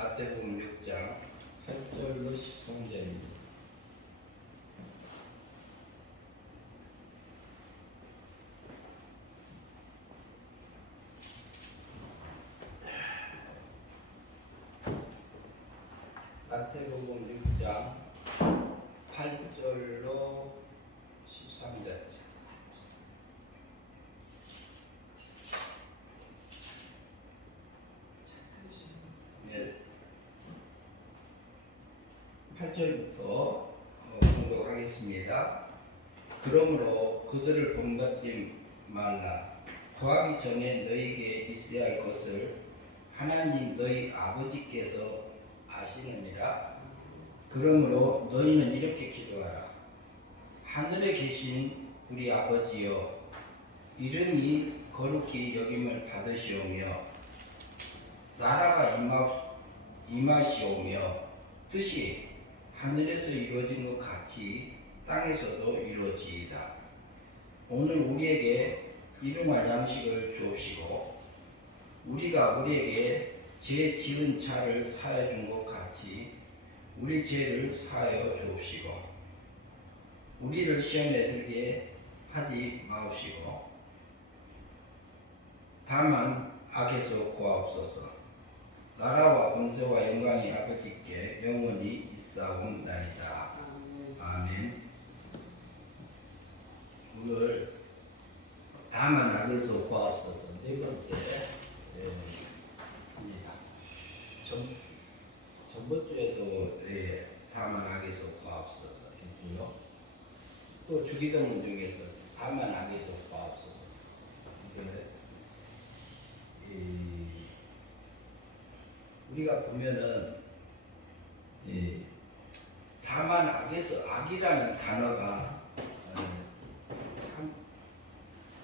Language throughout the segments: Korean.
마태복음 6장 8절로 13절입니다. 마태복음 6장 8절로 13절. 네. 8절부터 공독하겠습니다. 그러므로 그들을 본받지 말라. 구하기 전에 너희에게 있어야 할 것을 하나님 너희 아버지께서 아시느니라. 그러므로 너희는 이렇게 기도하라. 하늘에 계신 우리 아버지여, 이름이 거룩히 여김을 받으시오며 나라가 임하시오며 뜻이 하늘에서 이루어진 것 같이 땅에서도 이루어지이다. 오늘 우리에게 일용할 양식을 주옵시고 우리가 우리에게 죄 지은 자를 사하여 준 것 같이 우리 죄를 사하여 주옵시고 우리를 시험에 들게 하지 마옵시고 다만 악에서 구하옵소서. 나라와 권세와 영광이 아버지께 영원히 있사옵나이다. 아멘. 오늘 다만 악에서 구하옵소서 네 번째 입니다. 전번 주에도 다만 악에서 구하옵소서 했고요. 또 주기도문 중에서 다만 악에서 구하옵소서. 우리가 보면은 다만 악에서 악이라는 단어가 참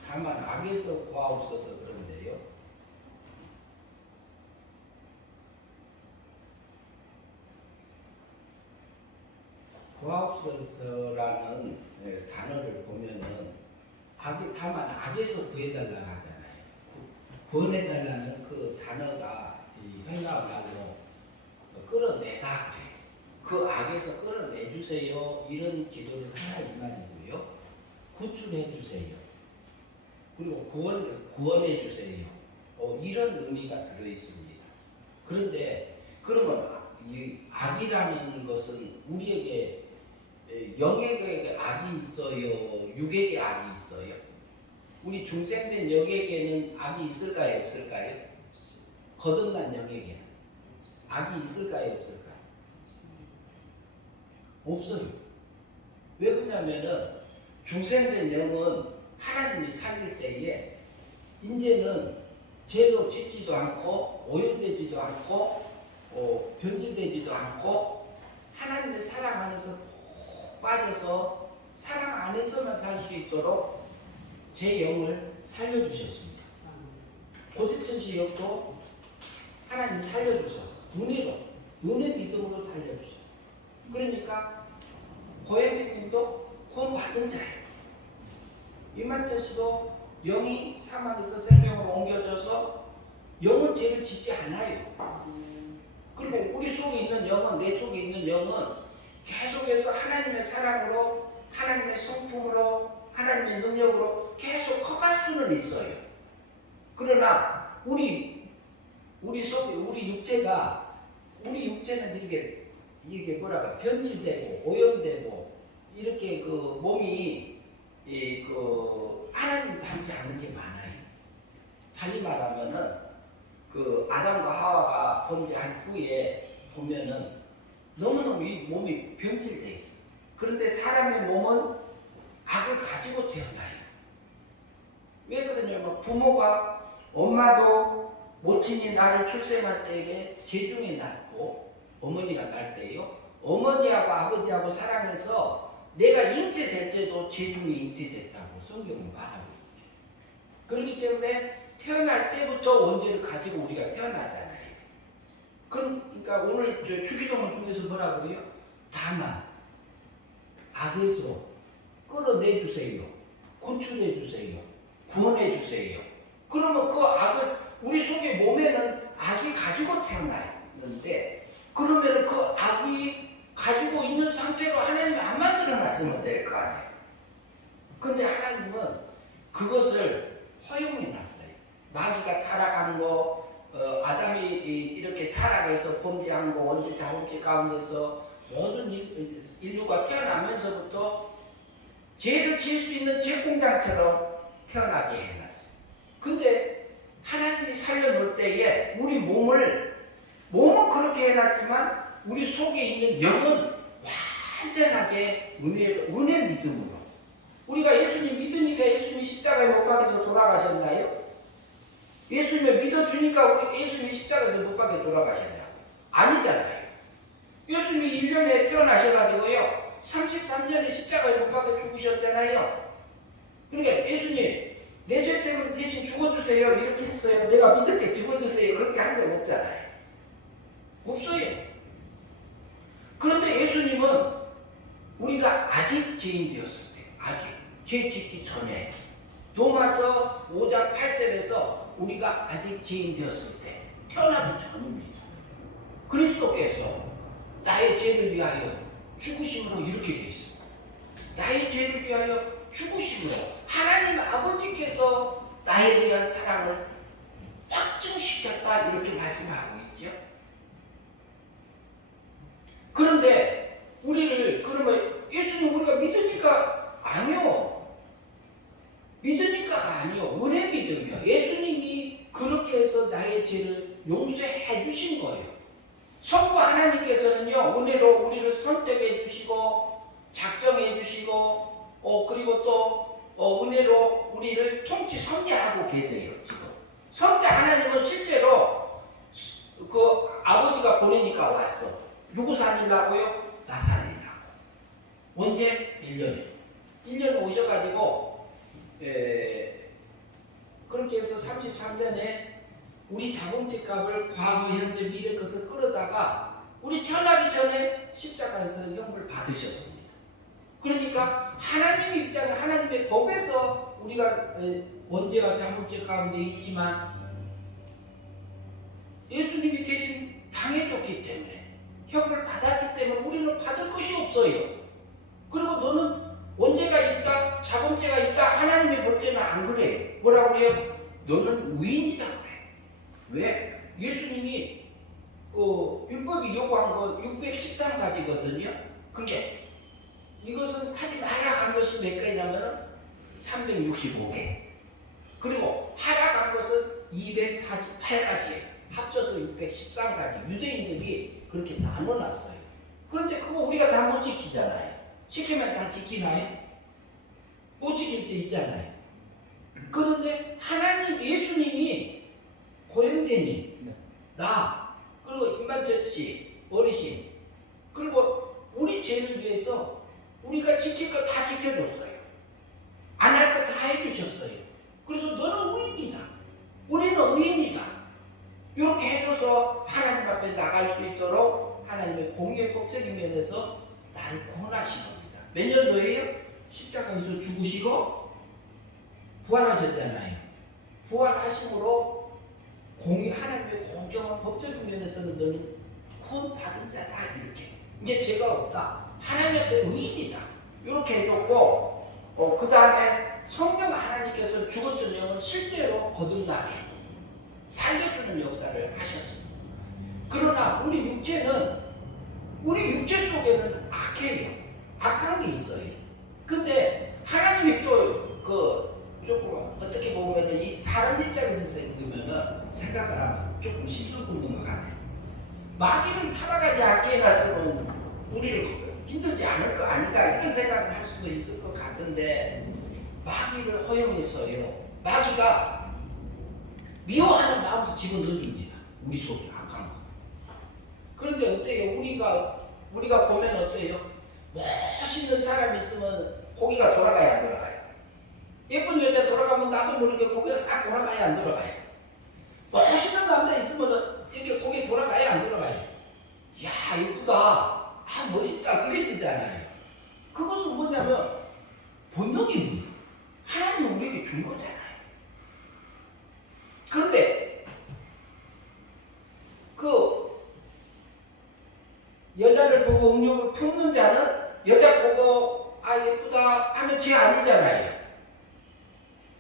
다만 악에서 구하옵소서 그런데요. 구하옵소서라는 단어를 보면은 악이 다만 악에서 구해달라 하잖아요. 구원해달라는 그 단어가 헬라어로 끌어내다 그래요. 그 악에서 끌어내주세요. 이런 기도를 하라 이 말이고요. 구출해주세요. 그리고 구원해주세요. 이런 의미가 들어있습니다. 그런데 그러면 이 악이라는 것은 우리에게 영에게 악이 있어요? 육에게 악이 있어요? 우리 중생된 영에게는 악이 있을까요? 없을까요? 거듭난 영에게 악이 있을까요? 없을까요? 없어요. 왜 그러냐면은 중생된 영은 하나님이 살릴 때에 이제는 죄도 짓지도 않고 오염되지도 않고 변질되지도 않고 하나님의 사랑 안에서 푹 빠져서 사랑 안에서만 살 수 있도록 제 영을 살려주셨습니다. 고세천시 영도 하나님 살려주셔서 은혜 믿음으로 살려주셔서 그러니까 고현재님도 구원받은 자예요. 이만철 씨도 영이 사망에서 생명으로 옮겨져서 영은 죄를 짓지 않아요. 그리고 우리 속에 있는 영은, 내 속에 있는 영은 계속해서 하나님의 사랑으로, 하나님의 성품으로, 하나님의 능력으로 계속 커갈 수는 있어요. 그러나 우리 속에, 우리 육체는 이게 뭐랄까, 변질되고, 오염되고, 이렇게 그 몸이, 하나님 닮지 않는 게 많아요. 달리 말하면은, 아담과 하와가 범죄한 후에 보면은, 너무너무 이 몸이 변질되어 있어. 그런데 사람의 몸은 악을 가지고 태어나요. 왜 그러냐면, 부모가, 엄마도 모친이 나를 출생할 때에 재중에 낳고 어머니가 낳을 때요. 어머니하고 아버지하고 사랑해서 내가 잉태될 때도 재중에 잉태됐다고 성경은 말하고 있죠. 그렇기 때문에 태어날 때부터 원죄를 가지고 우리가 태어나잖아요. 그러니까 오늘 주기도문 중에서 뭐라 그래요? 다만 악에서 끌어내주세요. 구출해주세요. 구원해주세요. 그러면 그 악을 우리 속에 몸에는 악이 가지고 태어나는 있는데 그러면 그 악이 가지고 있는 상태로 하나님이 안 만들어놨으면 될 거 아니에요. 근데 하나님은 그것을 허용해놨어요. 마귀가 타락한 거, 아담이 이렇게 타락해서 범죄한 거, 원죄 자범죄 가운데서 모든 인류가 태어나면서부터 죄를 지을 수 있는 죄공장처럼 태어나게 해놨어요. 근데 하나님이 살려놓을 때에 우리 몸은 그렇게 해놨지만 우리 속에 있는 영은 완전하게 은혜 믿음으로. 우리가 예수님 믿으니까 예수님이 십자가에 못 박혀서 돌아가셨나요? 예수님을 믿어주니까 우리 예수님이 십자가에서 못 박혀 돌아가셨냐고? 아니잖아요. 예수님이 1년에 태어나셔가지고요 33년에 십자가에 못 박혀 죽으셨잖아요. 그러니까 예수님 내 죄 때문에 대신 죽어주세요 이렇게 했어요. 내가 믿을게 죽어주세요 그렇게 한 적 없잖아요. 없어요. 그런데 예수님은 우리가 아직 죄인 되었을 때, 아직 죄 짓기 전에 로마서 5장 8절에서 우리가 아직 죄인 되었을 때 태어나기 전입니다. 그리스도께서 나의 죄를 위하여 죽으심으로 이렇게 되어 있습니다. 나의 죄를 위하여 죽으심으로 하나님 아버지께서 나에 대한 사랑을 확증시켰다 이렇게 말씀하고 있죠. 그런데 우리를 그러면 예수님 우리가 믿으니까 아니요. 믿으니까가 아니요. 은혜 믿으며 예수님이 그렇게 해서 나의 죄를 용서해 주신 거예요. 성부 하나님께서는요 은혜로 우리를 선택해 주시고 작정해 주시고 그리고 또 은혜로 우리를 통치 섭리하고 계세요. 지금 선택 하나님은 실제로 그 아버지가 보내니까 왔어. 누구 살리려고요? 나 살리려고. 언제? 1년에 오셔가지고 그렇게 해서 33년에 우리 자본택 값을 과거, 현재, 미래 것을 끌어다가 우리 태어나기 전에 십자가에서 형을 받으셨습니다. 그러니까 하나님 입장에 하나님의 법에서 우리가 원죄와 자본죄 가운데 있지만 예수님이 대신 당해줬기 때문에 형을 받았기 때문에 우리는 받을 것이 없어요. 그리고 너는 원죄가 있다, 자범죄가 있다 하나님이 볼 때는 안 그래. 뭐라고 그래요? 너는 의인이다 그래. 왜? 예수님이 율법이 요구한 거 613가지거든요. 그게 이것은 하지 말라 한 것이 몇 가지냐면 365개. 그리고 하라 한 것은 248가지예요. 합쳐서 613가지. 유대인들이 그렇게 나눠놨어요. 그런데 그거 우리가 다 못 지키잖아요. 시키면 다 지키나요? 못 지킬 때 있잖아요. 그런데 하나님 예수님이 고영대님, 나, 그리고 임만철씨, 어르신, 그리고 우리 죄를 위해서 우리가 지킬 거 다 지켜줬어요. 안 할 거 다 해주셨어요. 그래서 너는 의인이다. 우리는 의인이다. 이렇게 해줘서 하나님 앞에 나갈 수 있도록 하나님의 공의법적인 면에서 나를 구원하신 겁니다. 몇 년도예요? 십자가에서 죽으시고 부활하셨잖아요. 부활하심으로 하나님의 공정한 법적인 면에서는 너는 구원받은 자다 이렇게. 이제 죄가 없다. 하나님 앞에 의인이다. 이렇게 해줬고 그 다음에 성령 하나님께서 죽었던 영을 실제로 거듭나게 살려주는 역사를 하셨습니다. 그러나 우리 육체 속에는 악해요. 악한 게 있어요. 근데 하나님이 또 조금 어떻게 보면 이 사람 입장에서 생각을 하면 조금 실수 굽는 것 같아요. 마귀를 타락하지 않게 해놨으면 우리를 힘들지 않을 거 아닌가 이런 생각을 할 수도 있을 것 같은데 마귀를 허용해서요. 마귀가 미워하는 마음도 집어넣어줍니다. 우리 속에 악한 거. 그런데 어때요? 우리가 보면 어때요? 멋있는 사람이 있으면 고기가 돌아가야 안 돌아가요? 예쁜 여자 돌아가면 나도 모르게 고기가 싹 돌아가야 안 돌아가요? 멋있는 남자 있으면 이렇게 고기 돌아가야 안 돌아가요? 야 예쁘다. 멋있다. 그랬지잖아요. 그것은 뭐냐면 본능입니다. 하나님은 우리에게 준 거잖아요. 그런데 품는 자는 여자 보고 아 예쁘다 하면 죄 아니잖아요.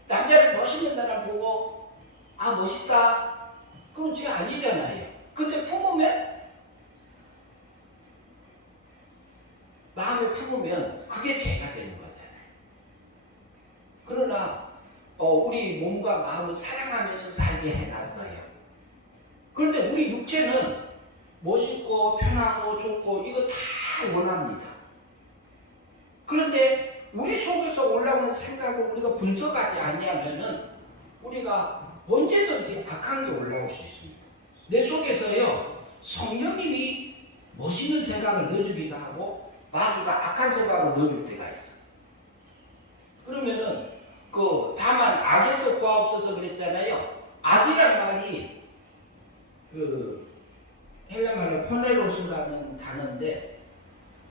남자를 멋있는 사람 보고 아 멋있다 그럼 죄 아니잖아요. 근데 품으면 마음에 품으면 그게 죄가 되는 거잖아요. 그러나 우리 몸과 마음을 사랑하면서 살게 해놨어요. 그런데 우리 육체는 멋있고 편하고 좋고 이거 다 원합니다. 그런데 우리 속에서 올라오는 생각을 우리가 분석하지 아니하면은 우리가 언제든지 악한 게 올라올 수 있습니다. 내 속에서요 성령님이 멋있는 생각을 넣어주기도 하고 마귀가 악한 생각을 넣어줄 때가 있어요. 그러면은 다만 악에서 구하옵소서 그랬잖아요. 악이란 말이 헬라 말로 포네로스라는 단어인데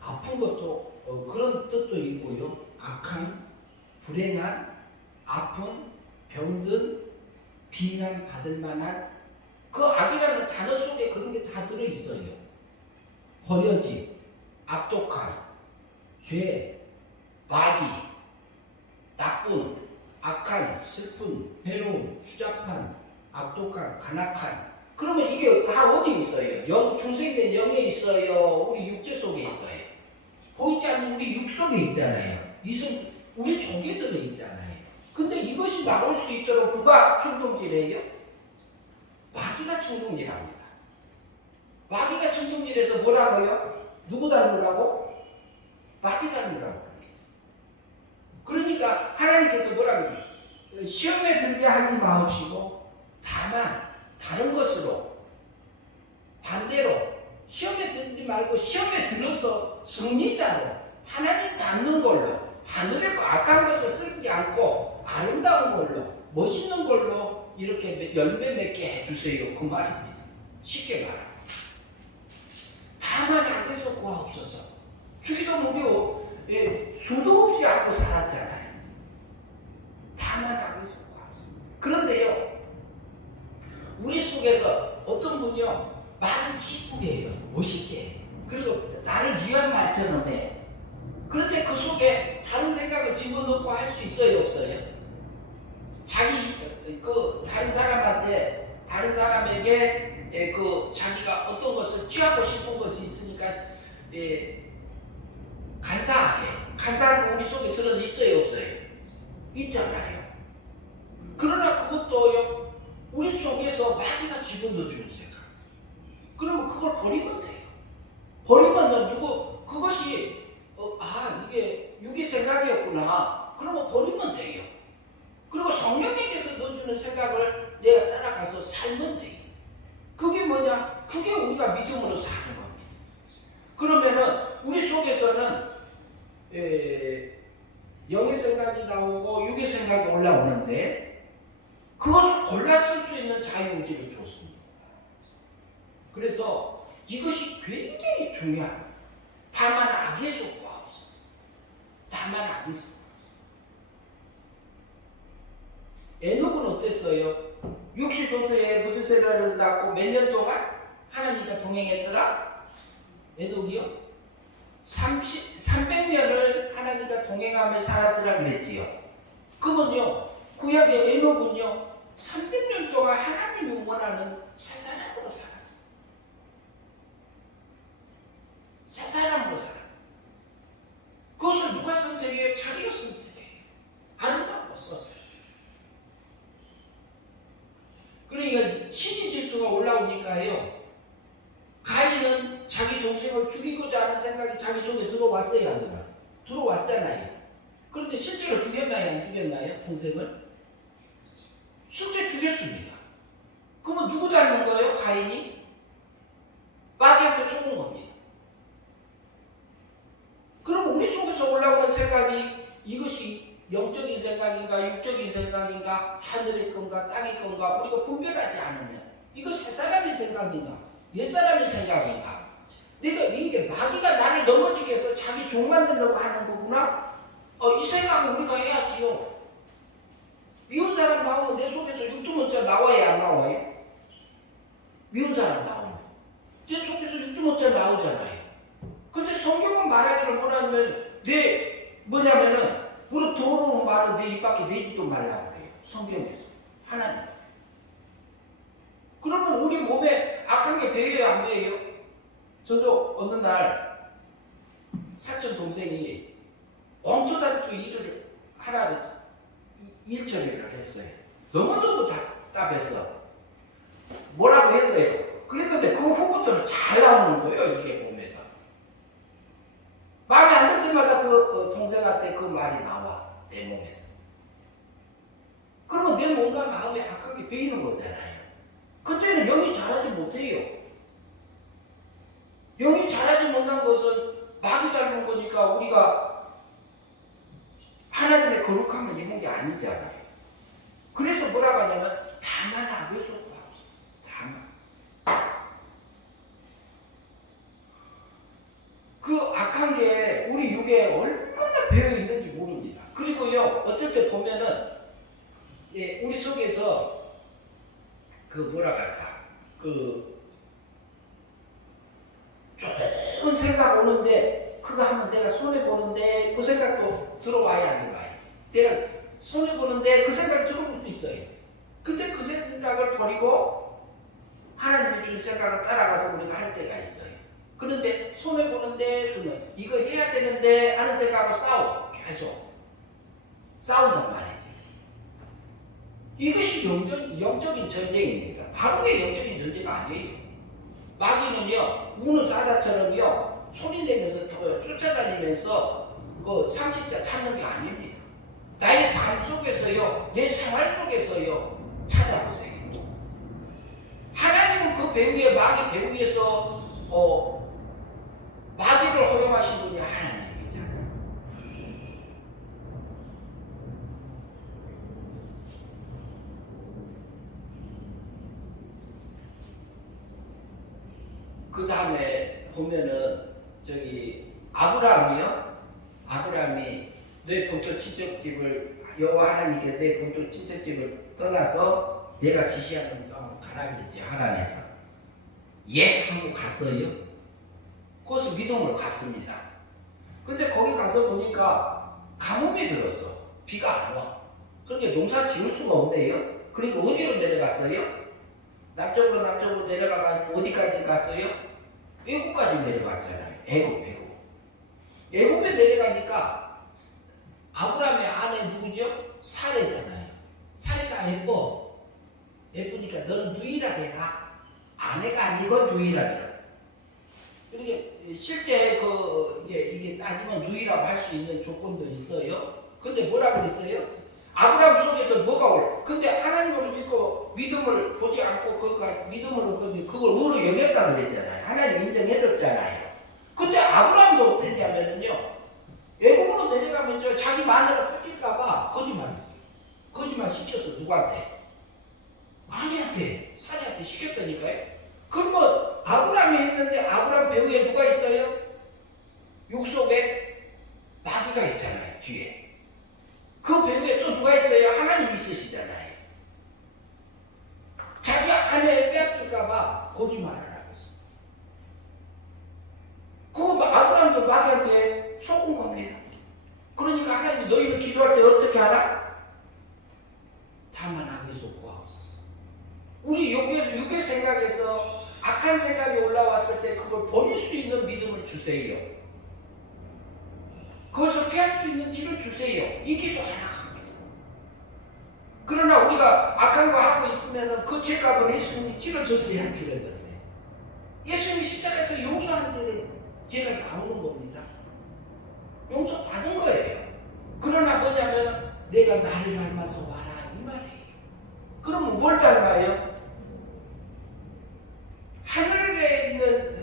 아픈 것도 그런 뜻도 있고요. 악한, 불행한, 아픈, 병든, 비난받을 만한 그 악이라는 단어 속에 그런 게 다 들어있어요. 버려짐, 악독함, 죄, 마귀, 나쁜, 악한, 슬픈, 괴로움, 추잡한, 악독한, 간악한 그러면 이게 다 어디 있어요? 중생된 영에 있어요? 우리 육체 속에 있어요? 보이지 않는 우리 육 속에 있잖아요. 우리 속에 들어있잖아요. 근데 이것이 나올 수 있도록 누가 충동질해요? 마귀가 충동질합니다. 마귀가 충동질해서 뭐라고요? 누구 닮으라고? 마귀 닮으라고 합니다. 그러니까 하나님께서 뭐라고 해요? 시험에 들게 하지 마옵시고 다만 다른 것으로 반대로 시험에 들지 말고 시험에 들어서 승리자로 하나님 닮는 걸로 하늘의 악한 것을 쓰지 않고 아름다운 걸로 멋있는 걸로 이렇게 열매 맺게 해주세요. 그 말입니다. 쉽게 말하면 다만 악에서 구하옵소서. 주기도 우리 수도 없이 하고 살았잖아요. 다만 악에서 구하옵소서. 그런데요 우리 속에서 어떤 분이요 말을 이쁘게 해요. 멋있게 해요. 그리고 나를 위한 말처럼 해. 그런데 그 속에 다른 생각을 집어넣고 할 수 있어요? 없어요? 다른 사람한테 다른 사람에게 자기가 어떤 것을 취하고 싶은 것이 있으니까 간사하게 우리 속에 들어서 있어요? 없어요? 있잖아요. 그러나 그것도요 우리 속에서 마귀가 집어넣어주는 생각. 그러면 그걸 버리면 돼요. 버리면 그것이 이게 육의 생각이었구나. 그러면 버리면 돼요. 그리고 성령님께서 넣어주는 생각을 내가 따라가서 살면 돼요. 그게 뭐냐? 그게 우리가 믿음으로 사는 겁니다. 그러면은 우리 속에서는 영의 생각이 나오고 육의 생각이 올라오는데 그것을 골라 쓸 수 있는 자유의지를 줬습니다. 그래서 이것이 굉장히 중요합니다. 다만 악에서 구하옵소서. 다만 악에서 구하옵소서. 에녹은 어땠어요? 65세에 무드셀라를 낳고 몇 년 동안 하나님과 동행했더라? 에녹이요? 300년을 하나님과 동행하며 살았더라 그랬지요. 그러면요 구약의 에녹은요 300년 동안 하나님이 원하는 새 사람으로 살았어요. 새 사람으로 살았어요. 그것을 누가 선택해요? 자기가 선택해요. 아름다운 거 썼어요. 그러니까 신의 질투가 올라오니까요 가인은 자기 동생을 죽이고자 하는 생각이 자기 속에 들어왔어요? 안 들어왔어요? 들어왔잖아요. 그런데 실제로 죽였나요? 안 죽였나요? 동생을? 실제 죽였습니다. 그러면 누구 닮은 거예요? 가인이? 마귀한테 속은 겁니다. 그럼 우리 속에서 올라오는 생각이 이것이 영적인 생각인가 육적인 생각인가 하늘의 건가 땅의 건가 우리가 분별하지 않으면 이거 새 사람의 생각인가 옛사람의 생각인가 내가 이게 마귀가 나를 넘어지게 해서 자기 종 만들려고 하는 거구나. 이 생각을 우리가 해야지요. 미운 사람 나오면 내 속에서 육두문자 나와야 안 나와요? 미운 사람 나오면 내 속에서 육두문자 나오잖아요. 근데 성경은 말하기를 뭐냐면 뭐냐면은 우리 더러운 말은 내 입 밖에 내지도 말라고 그래요. 성경에서 하나님. 그러면 우리 몸에 악한 게 배어요 안 배어요? 저도 어느 날 사촌 동생이 엉터다리도 일을 하라고 일 처리를 했어요. 너무너무 답답했어. 뭐라고 했어요. 그랬는데 그 후부터는 잘 나오는 거예요. 이게 몸에서. 마음에 안 들 때마다 그 동생한테 그 말이 나와. 내 몸에서. 그러면 내 몸과 마음에 악한 게 배이는 거잖아요. 그때는 영이 자라지 못해요. 영이 자라지 못한 것은 마귀 닮은 거니까 우리가 하나님의 거룩함을 입은 게 아니잖아요. 그래서 뭐라고 하냐면 다만 악을 쏟고 다만. 그 악한 게 우리 육에 얼마나 배어 있는지 모릅니다. 그리고요, 어쩔 때 보면은, 예, 우리 속에서 그 뭐라 할까, 좋은 생각 오는데, 그거 하면 내가 손해보는데, 그 생각도 들어와야 안 들어와요. 내가 손해보는데 그 생각이 들어올 수 있어요. 그때 그 생각을 버리고, 하나님이 준 생각을 따라가서 우리가 할 때가 있어요. 그런데 손해보는데 그러면 이거 해야 되는데 하는 생각하고 싸워. 계속 싸운단 말이지. 이것이 영적인 전쟁입니다. 바로의 영적인 전쟁이 아니에요. 마귀는요, 우는 사자처럼요, 소리내면서 쫓아다니면서 그 삼진자 찾는 게 아닙니다. 나의 삶 속에서요, 내 생활 속에서요, 찾아보세요. 하나님은 그 배후에, 마귀 배후에서 마귀를 허용하신 분이 하나님이잖아요. 그 다음에 보면은 아브라함이 내 본토 친척집을 여호와 하나님께서 내 본토 친척집을 떠나서 내가 지시하는 땅으로 가라 그랬지. 하나님께서 예 하고 갔어요. 그것을 믿음으로 갔습니다. 근데 거기 가서 보니까 가뭄이 들었어. 비가 안 와. 그렇게 농사 지을 수가 없네요. 그러니까 어디로 내려갔어요? 남쪽으로 내려가가 어디까지 갔어요? 애국까지 내려갔잖아요. 애국에 내려가니까 아브라함의 아내 누구죠? 사레잖아요. 사레가 예쁘니까 너는 누이라 해라. 아내가 아니고 누이라 해라. 이렇게 실제 이게 따지면 누이라고 할 수 있는 조건도 있어요. 근데 뭐라 그랬어요? 아브라함 속에서 뭐가 올? 근데 하나님을 믿고 믿음을 보지 않고 믿음으로 그걸 의로 여겼다 그랬잖아요. 하나님 인정해줬잖아요. 근데 아브라함도 어떻게 하면요, 애국으로 내려가면 자기 마누라 뺏길까봐 거짓말 시켰어. 누구한테? 아내한테, 사내한테 시켰다니까요. 그러면 아브라함이 했는데 아브라함 배후에 누가 있어요? 육 속에 마귀가 있잖아요. 뒤에. 그 배후에 또 누가 있어요? 하나님이 있으시잖아요. 자기 아내 빼앗길까봐 거짓말하라고 했어. 그 아브라함도 마귀한테 속은 겁니다. 그러니까 하나님이 너희는 기도할 때 어떻게 하나? 다만 악에서 구하옵소서. 우리 육의 생각에서 악한 생각이 올라왔을 때 그걸 버릴 수 있는 믿음을 주세요. 그것을 피할 수 있는 길을 주세요. 이 기도 하나 합니다. 그러나 우리가 악한 거 하고 있으면 그 죄값은 예수님이 치러줬어요, 안 치러줬어요? 예수님이 십자가에서 용서한 죄가 나오는 겁니다. 용서받은 거예요. 그러나 뭐냐면 내가 나를 닮아서 와라 이 말이에요. 그러면 뭘 닮아요? 하늘에 있는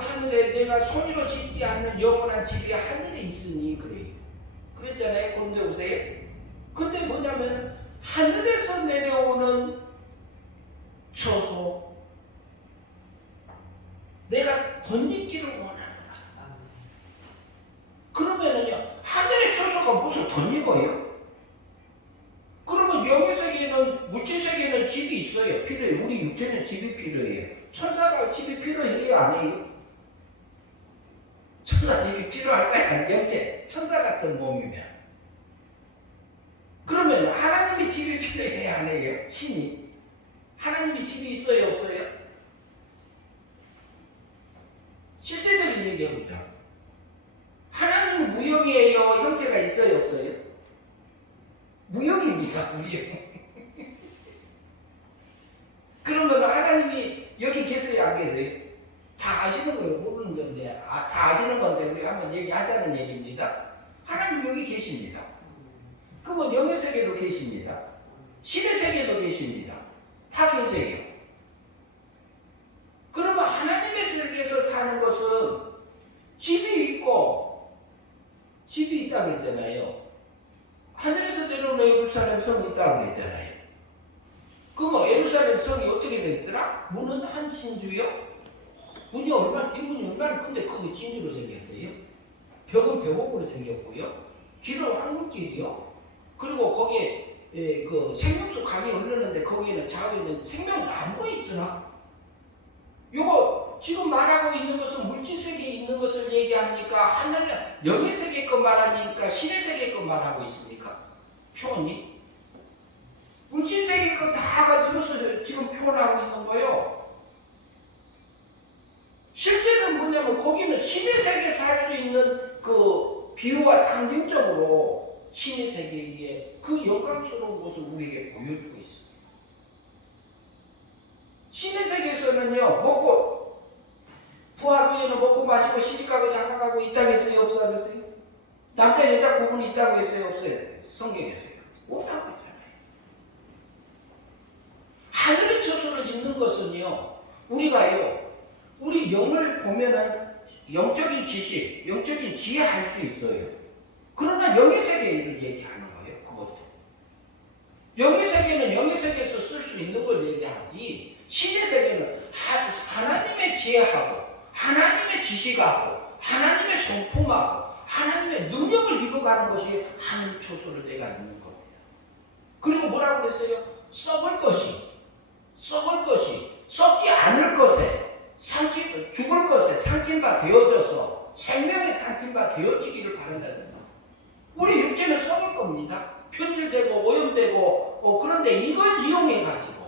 하늘에 내가 손으로 짓지 않는 영원한 집이 하늘에 있으니 그래요. 그랬잖아요. 그런데 오세요. 근데 뭐냐면 하늘에서 내려오는 처소, 내가 던지기를 원하노라. 그러면은요, 하늘의 처소가 무슨 던지고요? 그러면 영의 세계에는, 물질 세계에는 집이 있어요. 필요해요. 우리 육체는 집이 필요해요. 천사가 집이 필요해요? 안 해요? 필요할까요? 영체, 천사 같은 몸이면. 그러면 하나님의 집이 필요해야 안 해요? 신이. 하나님의 집이 있어요, 없어요? 실제적인 얘기해보자. 하나님은 무형이에요? 형체가 있어요, 없어요? 무형입니다, 무형. 그러면 하나님이 여기 계세요, 안 계세요? 다 아시는 거예요, 모르는 건데. 다 아시는 건데, 우리 한번 얘기하자는 얘기입니다. 하나님 여기 계십니다. 그러면 영의 세계도 계십니다. 신의 세계도 계십니다. 다 계세요. 그러면 하나님의 세계에서 사는 것은 집이 있고, 집이 있다고 했잖아요. 하늘에서 내려온 예루살렘 성이 있다고 그랬잖아요. 그러면 예루살렘 성이 어떻게 되었더라? 문은 한 진주요? 문이 얼마나, 뒷문이 얼마나 큰데 그게 진주로 생겼대요? 벽은 벽옥으로 생겼고요. 길은 황금길이요. 그리고 거기에 그 생명수 강이 흐르는데 거기에는 좌우에는 생명나무가 있더라. 요거 지금 말하고 있는 것은 물질세계에 있는 것을 얘기합니까? 하늘, 영의 세계 것 말합니까? 신의 세계 것 말하고 있습니까? 표현이? 물질세계 것 다가 들어서 지금 표현하고 있는 거예요. 실제는 뭐냐면 거기는 신의 세계에 살 수 있는 그 비유와 상징적으로 신의 세계에 그 영광스러운 것을 우리에게 보여주고 있습니다. 신의 세계에서는요, 먹고, 부활 후에는 먹고 마시고 시집가고 장가가고 있다고 했어요, 없어 하겠어요? 남자 여자 구분이 있다고 했어요, 없어요? 성경에서요. 없다고 했잖아요. 하늘의 처소를 입는 것은요, 우리가요, 우리 영을 보면은 영적인 지식, 영적인 지혜할 수 있어요. 그러나 영의 세계를 얘기하는 거예요, 그것도. 영의 세계는 영의 세계에서 쓸 수 있는 걸 얘기하지, 신의 세계는 하나님의 지혜하고, 하나님의 지식하고, 하나님의 성품하고, 하나님의 능력을 입어가는 것이 하늘 초소를 내가 있는 겁니다. 그리고 뭐라고 그랬어요? 썩을 것이, 썩지 않을 것에, 죽을 것에 삼킨 바 되어져서 생명에 삼킨 바 되어지기를 바란다는 거. 우리 육체는 썩을 겁니다. 변질되고 오염되고 그런데 이걸 이용해가지고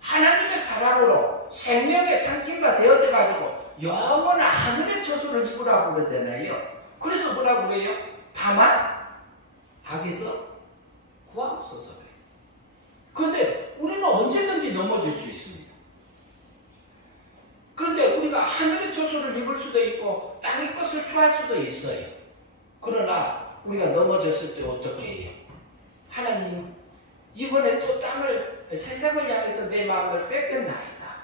하나님의 사랑으로 생명에 삼킨 바 되어져가지고 영원한 하늘의 처소를 입으라고 그러잖아요. 그래서 뭐라고 그래요? 다만 악에서 구하옵소서 그래요. 그런데 우리는 언제든지 넘어질 수 있습니다. 그런데 우리가 하늘의 처소를 입을 수도 있고 땅의 것을 취할 수도 있어요. 그러나 우리가 넘어졌을 때 어떻게 해요? 하나님, 이번에 또 땅을, 세상을 향해서 내 마음을 뺏겼나이다.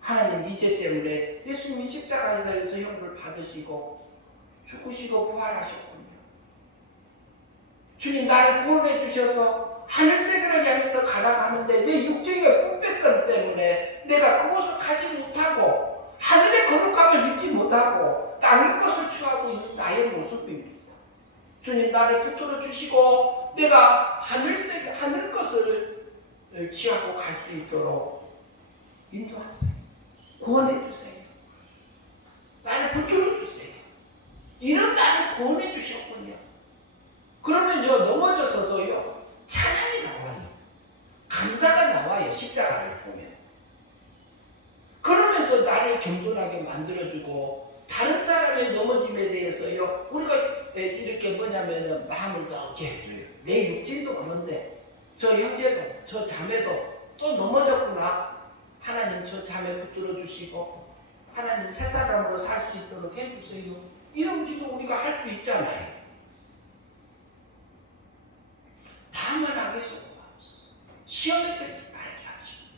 하나님, 이 죄 때문에 예수님이 십자가에서 형을 받으시고 죽으시고 부활하셨군요. 주님, 나를 구원해 주셔서 하늘세계를 향해서 가나가는데 내 육적인 뿔뱃살 때문에 내가 그것을 가지 못하고 하늘의 거룩함을 입지 못하고 땅의 것을 취하고 있는 나의 모습입니다. 주님, 나를 붙들어 주시고 내가 하늘세계, 하늘 것을 취하고 갈 수 있도록 인도하세요. 구원해 주세요. 나를 붙들어 주세요. 이런 나를 구원해 주셨군요. 그러면요, 넘어져서도요, 찬양이 나와요. 감사가 나와요, 십자가를 보면. 그러면서 나를 겸손하게 만들어주고, 다른 사람의 넘어짐에 대해서요, 우리가 이렇게 뭐냐면은 마음을 넣게 해줘요. 내 육진도 그런데, 저 형제도, 저 자매도 또 넘어졌구나. 하나님 저 자매 붙들어 주시고, 하나님 새 사람으로 살 수 있도록 해주세요. 이런 기도 우리가 할 수 있잖아요. 다만 악에서 구하옵소서. 시험에 들지 말게 하시고.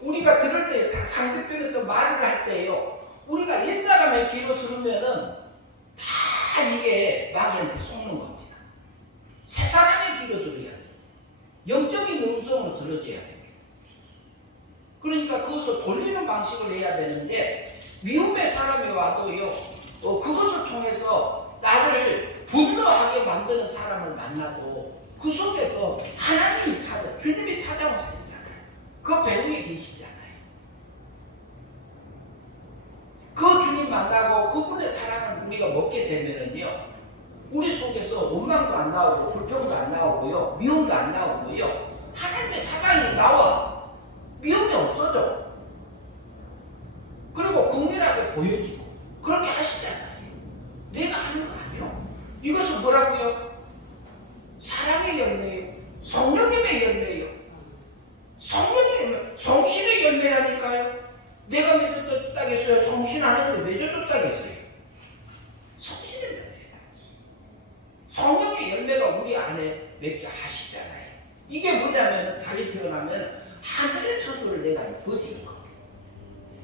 우리가 들을 때 상대편에서 말을 할 때요, 우리가 옛사람의 귀로 들으면은 다 이게 마귀한테 속는 겁니다. 새 사람의 귀로 들어야 돼요. 영적인 음성으로 들어줘야 됩니다. 그러니까 그것을 돌리는 방식을 해야 되는데, 미움의 사람이 와도요, 그것을 통해서 나를 분노하게 만드는 사람을 만나도 그 속에서 하나님이 주님이 찾아오시잖아요. 그 배후에 계시잖아요. 그 주님 만나고 그분의 하늘의 사랑을 우리가 먹게 되면은요, 우리 속에서 원망도 안 나오고 불평도 안 나오고요, 미움도 안 나오고요, 하나님의 사랑이 나와. 미움이 없어져. 그리고 국민하게 보여지고 그렇게 하시잖아요. 내가 하는 거 아니요. 이것은 뭐라고요? 사랑의 열매예요. 성령님의 열매예요. 성령의 열매, 성신의 열매라니까요. 내가 맺어줬다겠어요? 성신 하나님이 맺어줬다겠어요? 성신의 열매다. 성령의 열매가 우리 안에 맺게 하시잖아요. 이게 뭐냐면, 달리 표현하면 하늘의 처소를 내가 버지는 겁니다.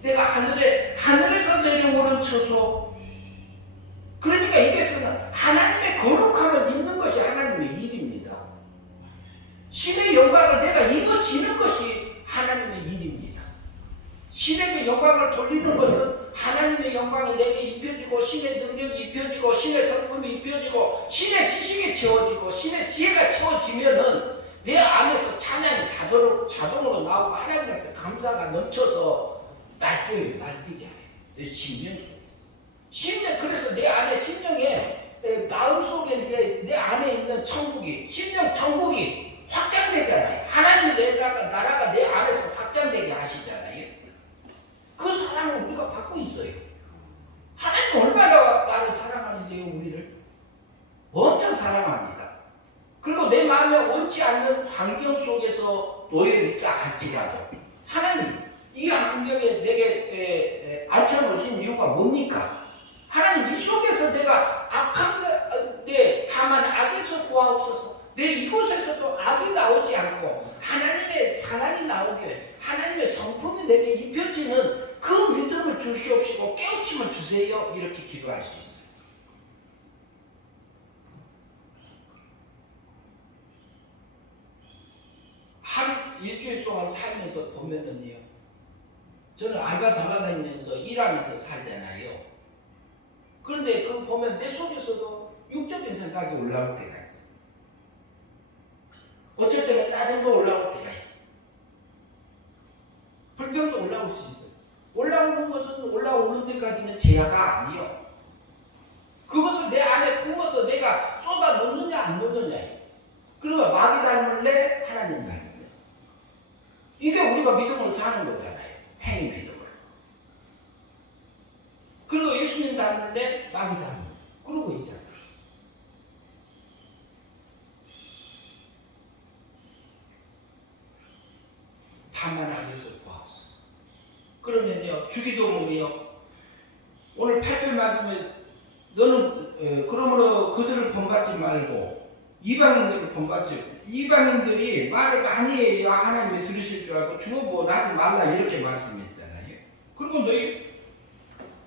내가 하늘에서 내려오는 처소. 그러니까 이것은 하나님의 거룩함을 입는 것이 하나님의 일입니다. 신의 영광을 내가 입어지는 것이 하나님의 일입니다. 신에게 영광을 돌리는 것은 하나님의 영광이 내게 입혀지고, 신의 능력이 입혀지고, 신의 성품이 입혀지고, 신의 지식이 채워지고, 신의 지혜가 채워지면은 내 안에서 찬양이 자동으로 나오고 하나님 앞에 감사가 넘쳐서 날뛰게 해요. 내 심령 속에. 그래서 내 안에 심령에, 마음 속에 내 안에 있는 천국이, 심령 천국이 확장되잖아요. 하나님의 나라가 내 안에서 확장되게 하시잖아요. 그 사랑을 우리가 받고 있어요. 하나님 얼마나 나를 사랑하는데요, 우리를. 엄청 사랑합니다. 그리고 내 마음에 원치 않는 환경 속에서 놓여있다 할지라도 하나님, 이 환경에 내게 앉혀놓으신 이유가 뭡니까? 하나님, 이 속에서 내가 악한데 다만 악에서 구하옵소서. 내 이곳에서도 악이 나오지 않고 하나님의 사랑이 나오게, 하나님의 성품이 내게 입혀지는 그 믿음을 주시옵시고 깨우침을 주세요. 이렇게 기도할 수 있어요. 한 일주일 동안 살면서 보면은요, 저는 알바 돌아다니면서 일하면서 살잖아요. 그런데 그걸 보면 내 속에서도 육적인 생각이 올라올 때가 있어요. 어쩔 때는 짜증도 올라올 때가 있어요. 불평도 올라올 수 있어요. 올라오는 것은 올라오는 데까지는 죄가 아니요. 그것을 내 안에 품어서 내가 쏟아 놓느냐 안 놓느냐예요. 그러면 마귀 닮을래? 하나님 닮을래? 이게 우리가 믿음으로 사는 거잖아요. 행위 믿음을. 그리고 예수님 닮을래? 마귀 닮을래? 그러고 있잖아요. 다만 악에서 구하옵소서. 그러면요, 주기도문이요, 오늘 8절 말씀에 너는 그러므로 그들을 본받지 말고 이방인들을 본받지. 이방인들이 말을 많이 해야 하나님이 들으실 줄 알고 주어보고 하지 말라 이렇게 말씀했잖아요. 그리고 너희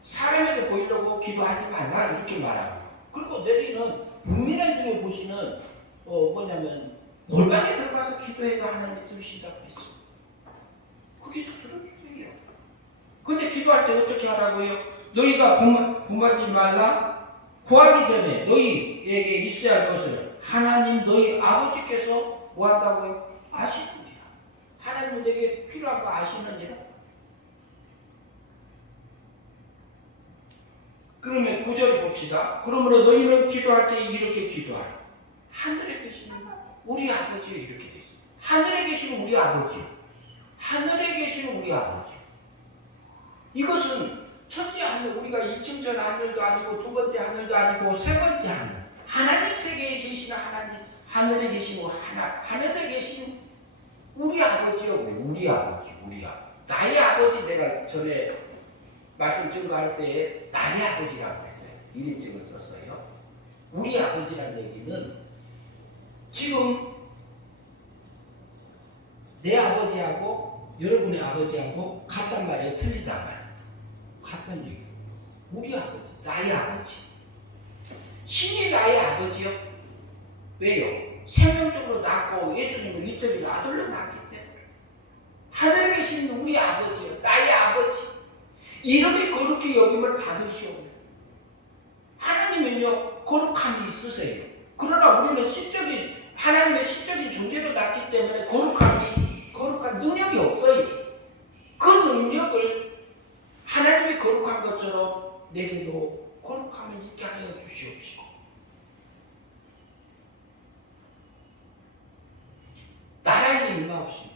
사람에게 보이려고 기도하지 말라 이렇게 말하고, 그리고 너희는 북미란 중에 보시는 뭐냐면 골방에 들어가서 기도해도 하나님이 들으신다고 했어요. 그게 들어주세요. 근데 기도할 때 어떻게 하라고요? 너희가 본받지 말라. 구하기 전에 너희에게 있어야 할 것을 하나님 너희 아버지께서 뭐 한다고요? 아시느니라. 하나님은 내게 필요한 거 아시느니라. 그러면 9절 봅시다. 그러므로 너희는 기도할 때 이렇게 기도하라. 하늘에 계시는 우리 아버지, 이렇게 되어 있습니다. 하늘에 계시는 우리 아버지, 하늘에 계시는 우리 아버지. 이것은 첫째 하늘, 우리가 2층전 하늘도 아니고 두 번째 하늘도 아니고 세 번째 하늘, 하나님 세계에 계시는 하나님, 하늘에 계시고 하늘에 계신 우리 아버지요. 우리 아버지, 우리 아버지. 나의 아버지, 내가 전에 말씀 증거할 때 나의 아버지라고 했어요. 1인칭을 썼어요. 우리 아버지라는 얘기는 지금 내 아버지하고 여러분의 아버지하고 같단 말이에요? 틀리단 말이에요? 같단 얘기예요. 우리 아버지, 나의 아버지. 신이 나의 아버지요? 왜요? 생명적으로 낳고 예수님을 위적인 아들로 낳기 때문에. 하늘에 계신 우리 아버지요, 나의 아버지. 이름이 거룩히 여김을 받으시오. 하나님은요, 거룩함이 있으세요. 그러나 우리는 하나님의 신적인 존재로 낳기 때문에 거룩한 능력이 없어요. 그 능력을 하나님이 거룩한 것처럼 내게도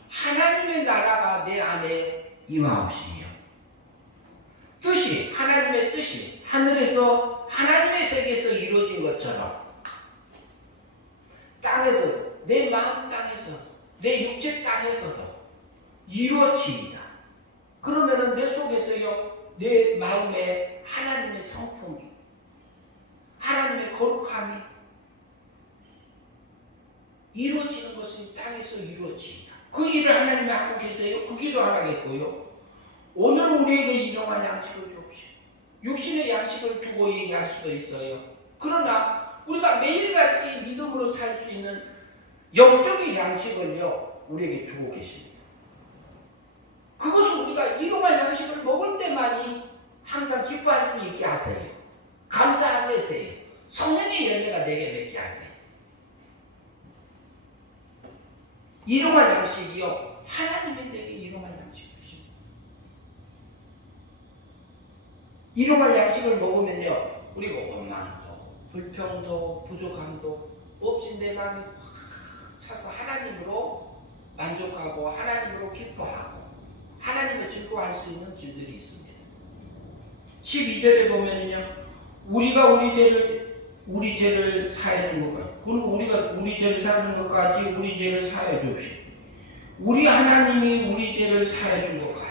하나님의 나라가 내 안에 임하옵시며 뜻이 하나님의 뜻이 하늘에서 하나님의 세계에서 이루어진 것처럼 땅에서 내 마음 땅에서 내 육체 땅에서도 이루어집니다. 그러면은 내 속에서요 내 마음에 하나님의 성품이 하나님의 거룩함이 이루어지는 것은 땅에서 이루어집니다. 그 일을 하나님이 하고 계세요. 그 기도 하나겠고요. 오늘 우리에게 일용할 양식을 주옵시오. 육신의 양식을 두고 얘기할 수도 있어요. 그러나 우리가 매일같이 믿음으로 살 수 있는 영적인 양식을요 우리에게 주고 계십니다. 그것을 우리가 일용할 양식을 먹을 때만이 항상 기뻐할 수 있게 하세요. 감사하게 하세요. 성령의 열매가 내게 맺게 하세요. 일용할 양식이요 하나님이 내게 일용할 양식 주십니다. 일용할 양식을 먹으면요 우리가 원망도 불평도 부족함도 없이 내 마음이 확 차서 하나님으로 만족하고 하나님으로 기뻐하고 하나님을 즐거워할 수 있는 길들이 있습니다. 12절에 보면요 우리가 우리 죄를 사해 준 것까지 그리고 우리가 우리 죄를 사해 준 것까지 우리 죄를 사해 주옵시오. 우리 하나님이 우리 죄를 사해 준 것까지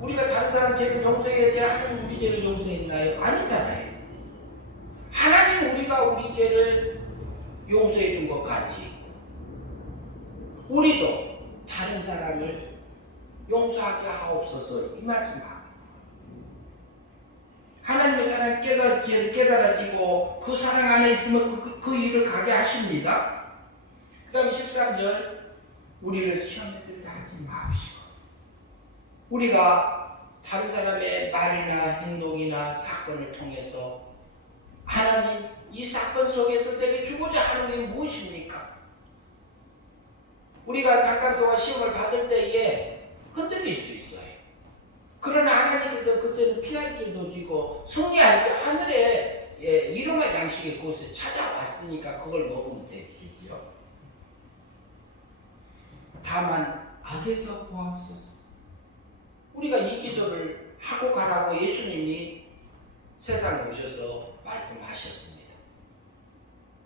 우리가 다른 사람 죄를 용서해야 돼 하나님 우리 죄를 용서했나요? 아니잖아요. 하나님 우리가 우리 죄를 용서해 준 것까지 우리도 다른 사람을 용서하게 하옵소서 이 말씀입니다. 하나님의 사랑 죄를 깨달아지고 그 사랑 안에 있으면 그 일을 가게 하십니다. 그 다음에 13절 우리를 시험에 들게 하지 마시고 우리가 다른 사람의 말이나 행동이나 사건을 통해서 하나님 이 사건 속에서 내게 주고자 하는 게 무엇입니까? 우리가 잠깐 동안 시험을 받을 때에 흔들릴 수 있어요. 그러나 하나님께서 그때는 피할 길도 지고 승리하고 하늘에 일용할 양식의 곳에 찾아왔으니까 그걸 먹으면 되겠죠. 다만 악에서 구하옵소서. 우리가 이 기도를 하고 가라고 예수님이 세상에 오셔서 말씀하셨습니다.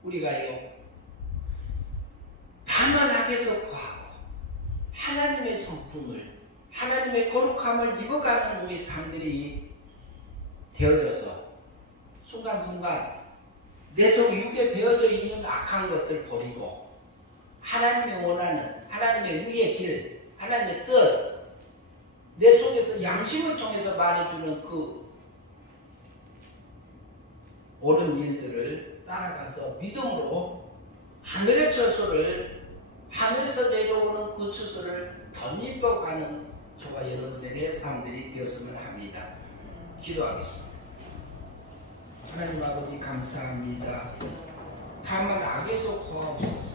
우리가요 다만 악에서 구하고 하나님의 성품을 하나님의 거룩함을 입어가는 우리 삶들이 되어져서 순간순간 내 속에 육에 배어져 있는 악한 것들 버리고 하나님이 원하는 하나님의 의의 길, 하나님의 뜻 내 속에서 양심을 통해서 말해주는 그 옳은 일들을 따라가서 믿음으로 하늘의 처소를 하늘에서 내려오는 그 처소를 덧입어가는 저와 여러분들의 삶들이 되었으면 합니다. 기도하겠습니다. 하나님 아버지 감사합니다. 다만 악에서 구하옵소서.